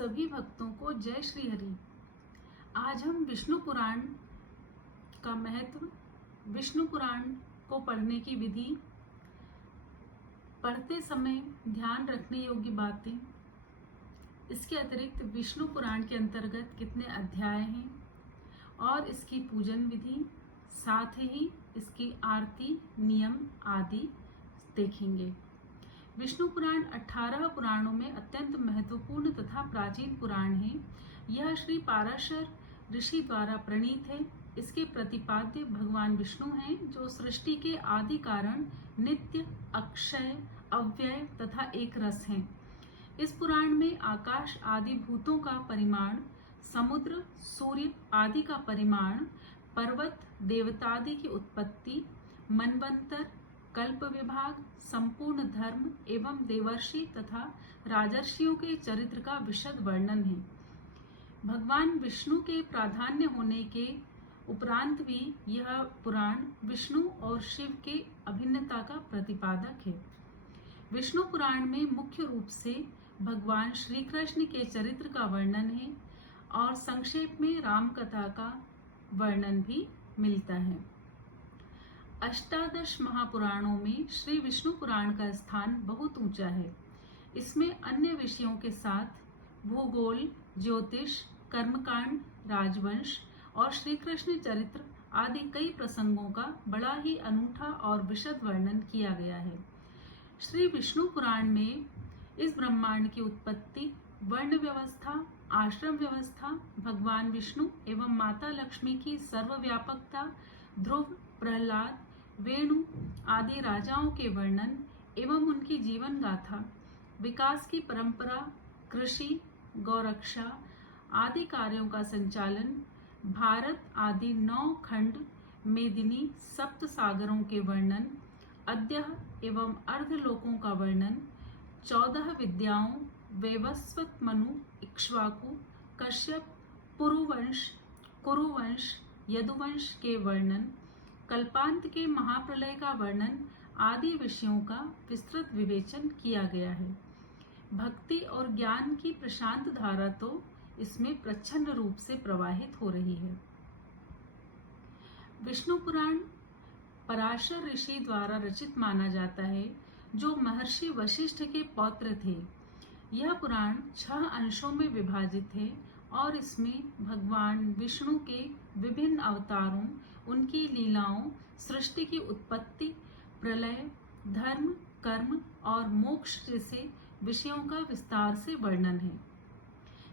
सभी भक्तों को जय श्री हरि। आज हम विष्णु पुराण का महत्व, विष्णु पुराण को पढ़ने की विधि, पढ़ते समय ध्यान रखने योग्य बातें, इसके अतिरिक्त विष्णु पुराण के अंतर्गत कितने अध्याय हैं और इसकी पूजन विधि, साथ ही इसकी आरती नियम आदि देखेंगे। विष्णु पुराण 18 पुराणों में अत्यंत महत्वपूर्ण तथा प्राचीन पुराण है। यह श्री पाराशर ऋषि द्वारा प्रणीत है। इसके प्रतिपाद्य भगवान विष्णु हैं, जो सृष्टि के आदि कारण, नित्य, अक्षय, अव्यय तथा एक रस हैं। इस पुराण में आकाश आदि भूतों का परिमाण, समुद्र, सूर्य आदि का परिमाण, पर्वत, देवतादि की उत्पत्ति, मनवंतर, कल्प विभाग, संपूर्ण धर्म एवं देवर्षि तथा राजर्षियों के चरित्र का विशद वर्णन है। भगवान विष्णु के प्राधान्य होने के उपरांत भी यह पुराण विष्णु और शिव के अभिन्नता का प्रतिपादक है। विष्णु पुराण में मुख्य रूप से भगवान श्री कृष्ण के चरित्र का वर्णन है और संक्षेप में राम कथा का वर्णन भी मिलता है। अष्टादश महापुराणों में श्री विष्णु पुराण का स्थान बहुत ऊंचा है। इसमें अन्य विषयों के साथ भूगोल, ज्योतिष, कर्मकांड, राजवंश और श्री कृष्ण चरित्र आदि कई प्रसंगों का बड़ा ही अनूठा और विशद वर्णन किया गया है। श्री विष्णु पुराण में इस ब्रह्मांड की उत्पत्ति, वर्ण व्यवस्था, आश्रम व्यवस्था, भगवान विष्णु एवं माता लक्ष्मी की सर्वव्यापकता, ध्रुव, प्रहलाद, वेणु आदि राजाओं के वर्णन एवं उनकी जीवन गाथा, विकास की परंपरा, कृषि, गौरक्षा आदि कार्यों का संचालन, भारत आदि 9 खंड, मेदिनी, सप्त सागरों के वर्णन, अद्यः एवं अर्धलोकों का वर्णन, 14 विद्याओं, वैवस्वत, मनु, इक्ष्वाकु, कश्यप, पुरुवंश, कुरुवंश, यदुवंश के वर्णन, कल्पांत के महाप्रलय का वर्णन आदि विषयों का विस्तृत विवेचन किया गया है। भक्ति और ज्ञान की प्रशांत धारा तो इसमें प्रच्छन्न रूप से प्रवाहित हो रही है। विष्णु पुराण पराशर ऋषि द्वारा रचित माना जाता है, जो महर्षि वशिष्ठ के पौत्र थे। यह पुराण 6 अंशों में विभाजित है और इसमें भगवान विष्णु के विभिन्न अवतारों, उनकी लीलाओं, सृष्टि की उत्पत्ति, प्रलय, धर्म, कर्म और मोक्ष जैसे विषयों का विस्तार से वर्णन है।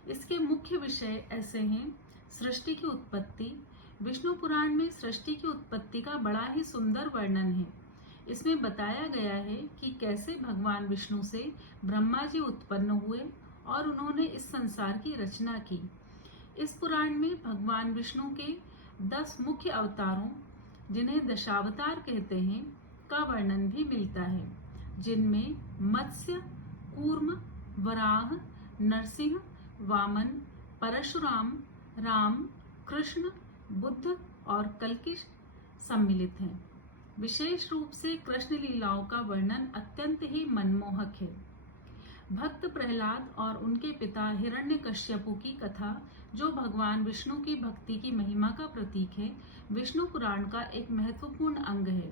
इसके मुख्य विषय ऐसे हैं। सृष्टि की उत्पत्ति। विष्णु पुराण में सृष्टि की उत्पत्ति का बड़ा ही सुंदर वर्णन है। इसमें बताया गया है कि कैसे भगवान विष्णु से ब्रह्मा जी उत्पन्न हुए और उन्होंने इस संसार की रचना की। इस पुराण में भगवान विष्णु के 10 मुख्य अवतारों, जिन्हें दशावतार कहते हैं, का वर्णन भी मिलता है, जिनमें मत्स्य, कूर्म, वराह, नरसिंह, वामन, परशुराम, राम, कृष्ण, बुद्ध और कल्कि सम्मिलित हैं। विशेष रूप से कृष्ण लीलाओं का वर्णन अत्यंत ही मनमोहक है। भक्त प्रहलाद और उनके पिता हिरण्यकश्यपु की कथा, जो भगवान विष्णु की भक्ति की महिमा का प्रतीक है, विष्णु पुराण का एक महत्वपूर्ण अंग है।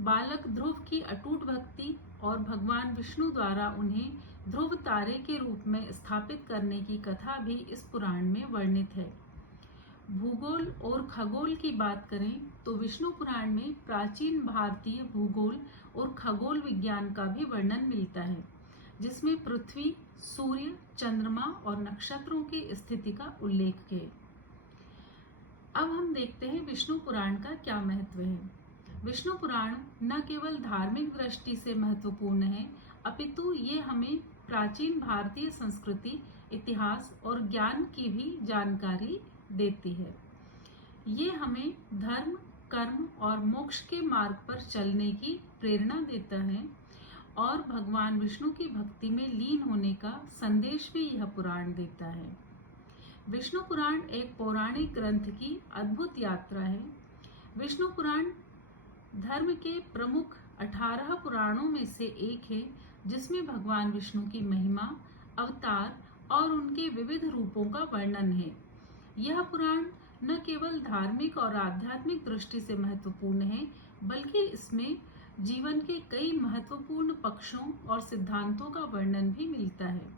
बालक ध्रुव की अटूट भक्ति और भगवान विष्णु द्वारा उन्हें ध्रुव तारे के रूप में स्थापित करने की कथा भी इस पुराण में वर्णित है। भूगोल और खगोल की बात करें तो विष्णु पुराण में प्राचीन भारतीय भूगोल और खगोल विज्ञान का भी वर्णन मिलता है, जिसमें पृथ्वी, सूर्य, चंद्रमा और नक्षत्रों की स्थिति का उल्लेख है। अब हम देखते हैं विष्णु पुराण का क्या महत्व है। विष्णु पुराण न केवल धार्मिक दृष्टि से महत्वपूर्ण है, अपितु ये हमें प्राचीन भारतीय संस्कृति, इतिहास और ज्ञान की भी जानकारी देती है। ये हमें धर्म, कर्म और मोक्ष के मार्ग पर चलने की प्रेरणा देता है और भगवान विष्णु की भक्ति में लीन होने का संदेश भी यह पुराण देता है। विष्णु पुराण एक पौराणिक ग्रंथ की अद्भुत यात्रा है। विष्णु पुराण धर्म के प्रमुख 18 पुराणों में से एक है, जिसमें भगवान विष्णु की महिमा, अवतार और उनके विविध रूपों का वर्णन है। यह पुराण न केवल धार्मिक और आध्यात्मिक दृष्टि से महत्वपूर्ण है, बल्कि इसमें जीवन के कई महत्वपूर्ण पक्षों और सिद्धांतों का वर्णन भी मिलता है।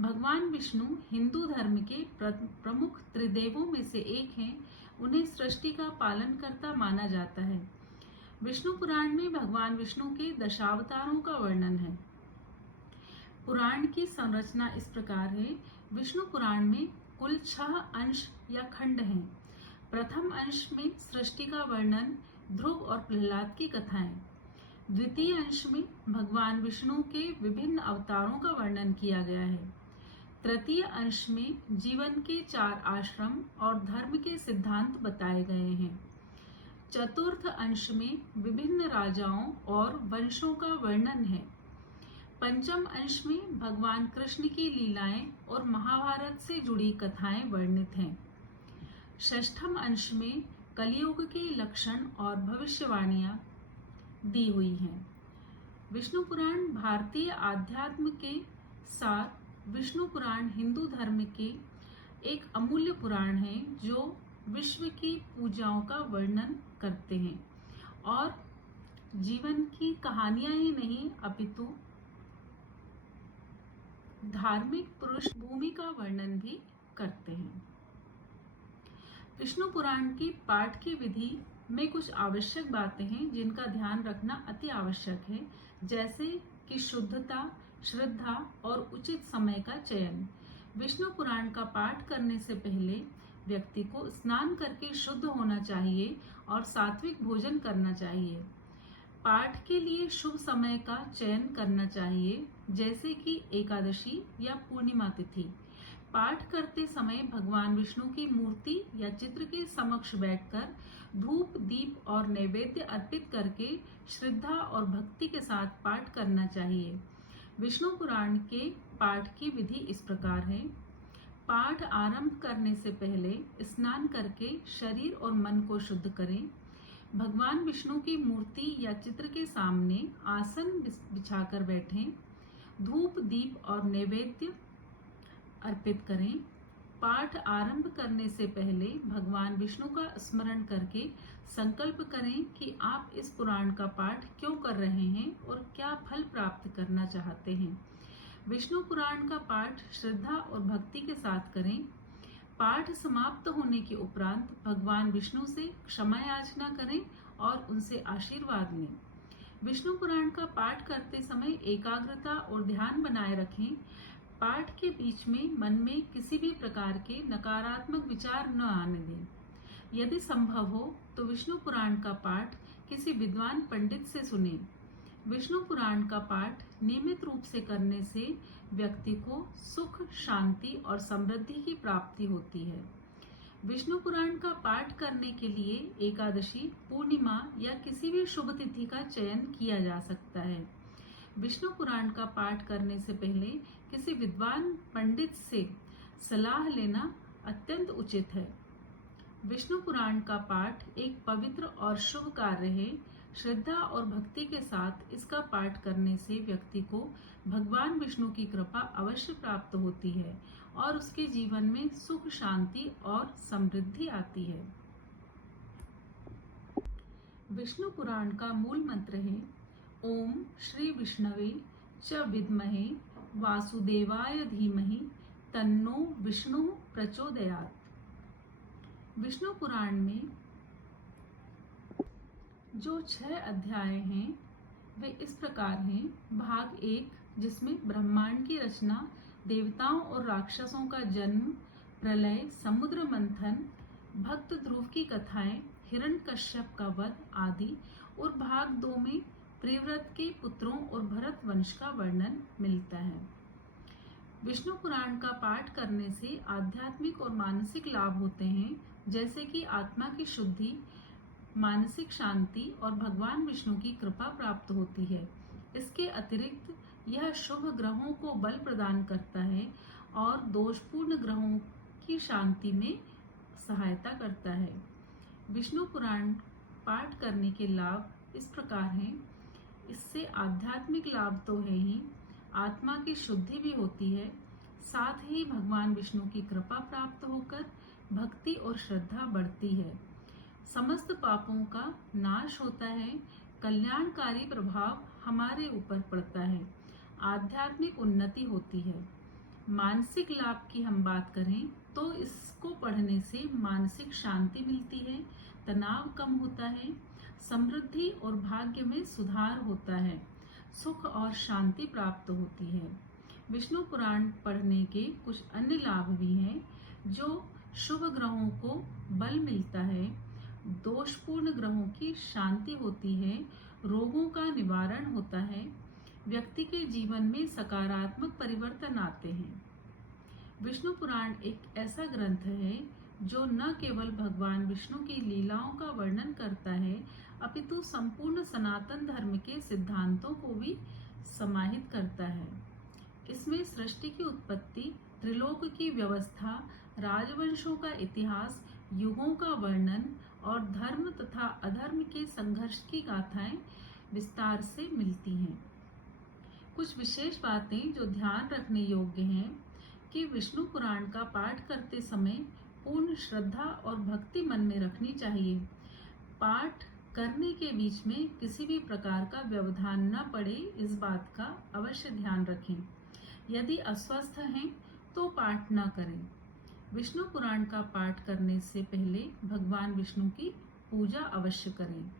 भगवान विष्णु हिंदू धर्म के प्रमुख त्रिदेवों में से एक हैं। उन्हें सृष्टि का पालनकर्ता माना जाता है। विष्णु पुराण में भगवान विष्णु के दशावतारों का वर्णन है। पुराण की संरचना इस प्रकार है। विष्णु पुराण में कुल 6 अंश या खंड हैं। प्रथम अंश में सृष्टि का वर्णन, ध्रुव और प्रहलाद की कथाएं। द्वितीय अंश में भगवान विष्णु के विभिन्न अवतारों का वर्णन किया गया है। तृतीय अंश में जीवन के 4 आश्रम और धर्म के सिद्धांत बताए गए हैं। चतुर्थ अंश में विभिन्न राजाओं और वंशों का वर्णन है। पंचम अंश में भगवान कृष्ण की लीलाएं और महाभारत से जुड़ी कथाएं वर्णित हैं। षष्ठम अंश में कलियुग के लक्षण और भविष्यवाणियां दी हुई हैं। विष्णु पुराण भारतीय आध्यात्म के साथ विष्णु पुराण हिंदू धर्म के एक अमूल्य पुराण है, जो विश्व की पूजाओं का वर्णन करते हैं और जीवन की कहानियां ही नहीं अपितु धार्मिक पृष्ठभूमि का वर्णन भी करते हैं। विष्णु पुराण की पाठ की विधि में कुछ आवश्यक बातें हैं जिनका ध्यान रखना अति आवश्यक है, जैसे कि शुद्धता, श्रद्धा और उचित समय का चयन। विष्णु पुराण का पाठ करने से पहले व्यक्ति को स्नान करके शुद्ध होना चाहिए और सात्विक भोजन करना चाहिए। पाठ के लिए शुभ समय का चयन करना चाहिए, जैसे कि एकादशी या पूर्णिमा तिथि। पाठ करते समय भगवान विष्णु की मूर्ति या चित्र के समक्ष बैठकर धूप, दीप और नैवेद्य अर्पित करके श्रद्धा और भक्ति के साथ पाठ करना चाहिए। विष्णु पुराण के पाठ की विधि इस प्रकार है। पाठ आरंभ करने से पहले स्नान करके शरीर और मन को शुद्ध करें। भगवान विष्णु की मूर्ति या चित्र के सामने आसन बिछाकर बैठें। धूप, दीप और नैवेद्य अर्पित करें। पाठ आरंभ करने से पहले भगवान विष्णु का स्मरण करके संकल्प करें कि आप इस पुराण का पाठ क्यों कर रहे हैं और क्या फल प्राप्त करना चाहते हैं। विष्णु पुराण का पाठ श्रद्धा और भक्ति के साथ करें। पाठ समाप्त होने के उपरांत भगवान विष्णु से क्षमा याचना करें और उनसे आशीर्वाद लें। विष्णु पुराण का पाठ करते समय एकाग्रता और ध्यान बनाए रखें। पाठ के बीच में मन में किसी भी प्रकार के नकारात्मक विचार न आने दें। यदि संभव हो तो विष्णु पुराण का पाठ किसी विद्वान पंडित से सुनें। विष्णु पुराण का पाठ नियमित रूप से करने से व्यक्ति को सुख, शांति और समृद्धि की प्राप्ति होती है। विष्णु पुराण का पाठ करने के लिए एकादशी, पूर्णिमा या किसी भी शुभ तिथि का चयन किया जा सकता है। विष्णु पुराण का पाठ करने से पहले किसी विद्वान पंडित से सलाह लेना अत्यंत उचित है। विष्णु पुराण का पाठ एक पवित्र और शुभ कार्य है। श्रद्धा और भक्ति के साथ इसका पाठ करने से व्यक्ति को भगवान विष्णु की कृपा अवश्य प्राप्त होती है और उसके जीवन में सुख, शांति और समृद्धि आती है। विष्णु पुराण का मूल मंत्र है ओम श्री विष्णवे च विद्महे वासुदेवाय धीमहि तन्नो विष्णु प्रचोदयात्। विष्णु पुराण में जो 6 अध्याय हैं वे इस प्रकार हैं। भाग 1, जिसमें ब्रह्मांड की रचना, देवताओं और राक्षसों का जन्म, प्रलय, समुद्र मंथन, भक्त ध्रुव की कथाएं, हिरण्यकश्यप का वध आदि, और भाग 2 में प्रियव्रत के पुत्रों और भरत वंश का वर्णन मिलता है। विष्णु पुराण का पाठ करने से आध्यात्मिक और मानसिक लाभ होते हैं, जैसे कि आत्मा की शुद्धि, मानसिक शांति और भगवान विष्णु की कृपा प्राप्त होती है। इसके अतिरिक्त यह शुभ ग्रहों को बल प्रदान करता है और दोषपूर्ण ग्रहों की शांति में सहायता करता है। विष्णु पुराण पाठ करने के लाभ इस प्रकार हैं। इससे आध्यात्मिक लाभ तो है ही, आत्मा की शुद्धि भी होती है, साथ ही भगवान विष्णु की कृपा प्राप्त होकर भक्ति और श्रद्धा बढ़ती है। समस्त पापों का नाश होता है, कल्याणकारी प्रभाव हमारे ऊपर पड़ता है, आध्यात्मिक उन्नति होती है। मानसिक लाभ की हम बात करें तो इसको पढ़ने से मानसिक शांति मिलती है, तनाव कम होता है, समृद्धि और भाग्य में सुधार होता है, सुख और शांति प्राप्त होती है। विष्णु पुराण पढ़ने के कुछ अन्य लाभ भी हैं, जो शुभ ग्रहों को बल मिलता है, दोषपूर्ण ग्रहों की शांति होती है, रोगों का निवारण होता है, व्यक्ति के जीवन में सकारात्मक परिवर्तन आते हैं। विष्णु पुराण एक ऐसा ग्रंथ है जो न केवल भगवान विष्णु की लीलाओं का वर्णन करता है, अपितु संपूर्ण सनातन धर्म के सिद्धांतों को भी समाहित करता है। इसमें सृष्टि की उत्पत्ति, त्रिलोक की व्यवस्था, राजवंशों का इतिहास, युगों का वर्णन और धर्म तथा अधर्म के संघर्ष की गाथाएं विस्तार से मिलती हैं। कुछ विशेष बातें जो ध्यान रखने योग्य हैं कि विष्णु पुराण का पाठ करते समय पूर्ण श्रद्धा और भक्ति मन में रखनी चाहिए। पाठ करने के बीच में किसी भी प्रकार का व्यवधान न पड़े, इस बात का अवश्य ध्यान रखें। यदि अस्वस्थ हैं तो पाठ न करें। विष्णु पुराण का पाठ करने से पहले भगवान विष्णु की पूजा अवश्य करें।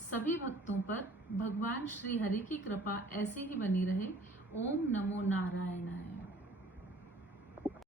सभी भक्तों पर भगवान श्री हरि की कृपा ऐसे ही बनी रहे। ओम नमो नारायणाय।